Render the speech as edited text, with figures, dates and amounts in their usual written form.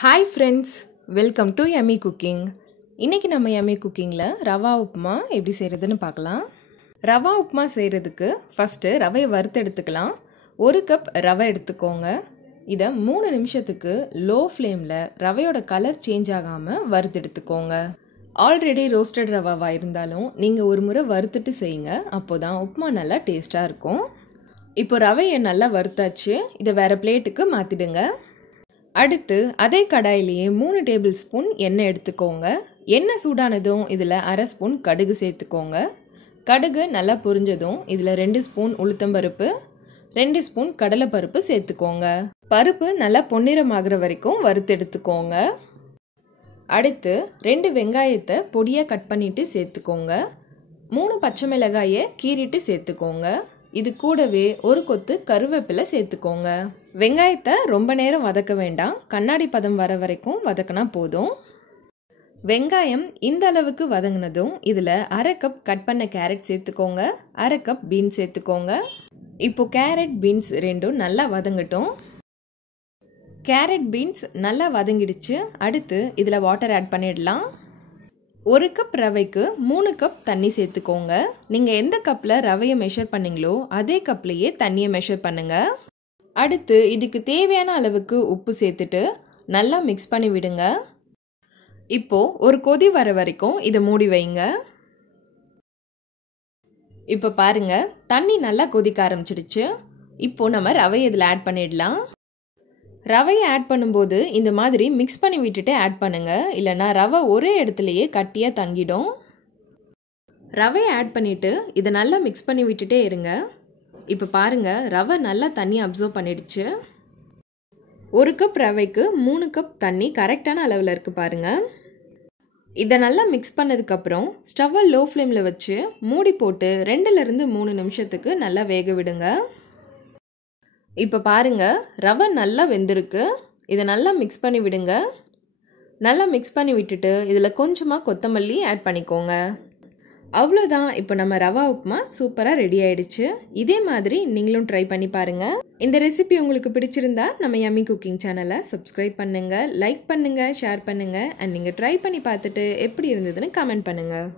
Hi friends, welcome to Yummy Cooking. இன்னைக்கு நம்ம Yummy Cookingல rava upma எப்படி செய்யறதுன்னு பார்க்கலாம். ரவா உப்புமா செய்யறதுக்கு ஃபர்ஸ்ட் ரவையை வறுத்து எடுத்துக்கலாம். 1 கப் ரவை எடுத்துக்கோங்க. இத 3 நிமிஷத்துக்கு லோ ஃப்ளேம்ல ரவையோட கலர் சேஞ்ச் ஆகாம வறுத்து எடுத்துக்கோங்க. ஆல்ரெடி ரோஸ்டட் ரவாவா இருந்தாலும் நீங்க ஒரு முறை வறுத்துட்டு செய்யுங்க. அப்போதான் உப்புமா நல்லா டேஸ்டா இருக்கும். இப்போ ரவையை நல்லா வறுத்தாச்சு. இத வேற பிளேட்டுக்கு மாத்திடுங்க. அடுத்து அதே கடாயிலேயே 3 டேபிள் ஸ்பூன் எண்ணெய் எடுத்துக்கோங்க. எண்ணெய் சூடானதும் இதில் 1/2 ஸ்பூன் கடுகு சேர்த்துக்கோங்க. கடுகு நல்லா பொரிஞ்சதும் இதில் 2 ஸ்பூன் உளுத்தம்பருப்பு, 2 ஸ்பூன் கடலைப்பருப்பு சேர்த்துக்கோங்க. பருப்பு நல்லா பொன்னிறமாகிற வரைக்கும் வறுத்து எடுத்துக்கோங்க. அடுத்து 2 வெங்காயத்தை பொடியாக கட் பண்ணிட்டு சேர்த்துக்கோங்க. 3 பச்சை மிளகாயை கீறிட்டு சேர்த்துக்கோங்க. இது கூடவே ஒரு கொத்து கருவேப்பிலை சேர்த்துக்கோங்க. வெங்காயத்தை ரொம்ப நேரம் வதக்க வேண்டாம். கண்ணாடி பதம் வர வரைக்கும் வதக்கினா போதும். வெங்காயம் இந்த அளவுக்கு வதங்கினதும் இதில் 1/2 கப் கட் பண்ண கேரட் சேர்த்துக்கோங்க. 1/2 கப் பீன்ஸ் சேர்த்துக்கோங்க. இப்போ கேரட் பீன்ஸ் ரெண்டும் நல்லா வதங்கட்டும். கேரட் பீன்ஸ் நல்லா வதங்கிடுச்சு. அடுத்து இதில் வாட்டர் ஆட் பண்ணிடலாம். 1 கப் ரவைக்கு 3 கப் தண்ணி சேர்த்துக்கோங்க. நீங்கள் எந்த கப்பில் ரவையை மெஷர் பண்ணீங்களோ அதே கப்லேயே தண்ணியை மெஷர் பண்ணுங்க. அடுத்து இதுக்கு தேவையான அளவுக்கு உப்பு சேர்த்துட்டு நல்லா மிக்ஸ் பண்ணி விடுங்க. இப்போ ஒரு கொதி வர வரைக்கும் இதை மூடி வைங்க. இப்போ பாருங்க, தண்ணி நல்லா கொதிக்க ஆரம்பிச்சிடுச்சு. இப்போ நம்ம ரவையை இதில் ஆட் பண்ணிடலாம். ரவையை ஆட் பண்ணும்போது இந்த மாதிரி மிக்ஸ் பண்ணி விட்டுட்டு ஆட் பண்ணுங்க. இல்லைனா ரவை ஒரே இடத்துலையே கட்டியாக தங்கிடும். ரவையை ஆட் பண்ணிட்டு இதை நல்லா மிக்ஸ் பண்ணி விட்டுட்டே இருங்க. இப்போ பாருங்க, ரவை நல்லா தண்ணி அப்சர்வ் பண்ணிடுச்சு. 1 கப் ரவைக்கு 3 கப் தண்ணி கரெக்டான அளவில் இருக்கு பாருங்க. இதை நல்லா மிக்ஸ் பண்ணதுக்கப்புறம் ஸ்டவ்வை லோ ஃப்ளேமில் வச்சு மூடி போட்டு 2லிருந்து 3 நிமிஷத்துக்கு நல்லா வேக விடுங்க. இப்போ பாருங்க, ரவை நல்லா வெந்திருக்கு. இதை நல்லா மிக்ஸ் பண்ணி விடுங்க. நல்லா மிக்ஸ் பண்ணி விட்டுட்டு இதில் கொஞ்சமாக கொத்தமல்லி ஆட் பண்ணிக்கோங்க. அவ்வளோதான், இப்போ நம்ம ரவா உப்புமா சூப்பராக ரெடி ஆயிடுச்சு. இதே மாதிரி நீங்களும் ட்ரை பண்ணி பாருங்கள். இந்த ரெசிபி உங்களுக்கு பிடிச்சிருந்தா நம்ம யம்மி குக்கிங் சேனலை சப்ஸ்கிரைப் பண்ணுங்கள், லைக் பண்ணுங்கள், ஷேர் பண்ணுங்கள். அண்ட் நீங்கள் ட்ரை பண்ணி பார்த்துட்டு எப்படி இருந்ததுன்னு கமெண்ட் பண்ணுங்கள்.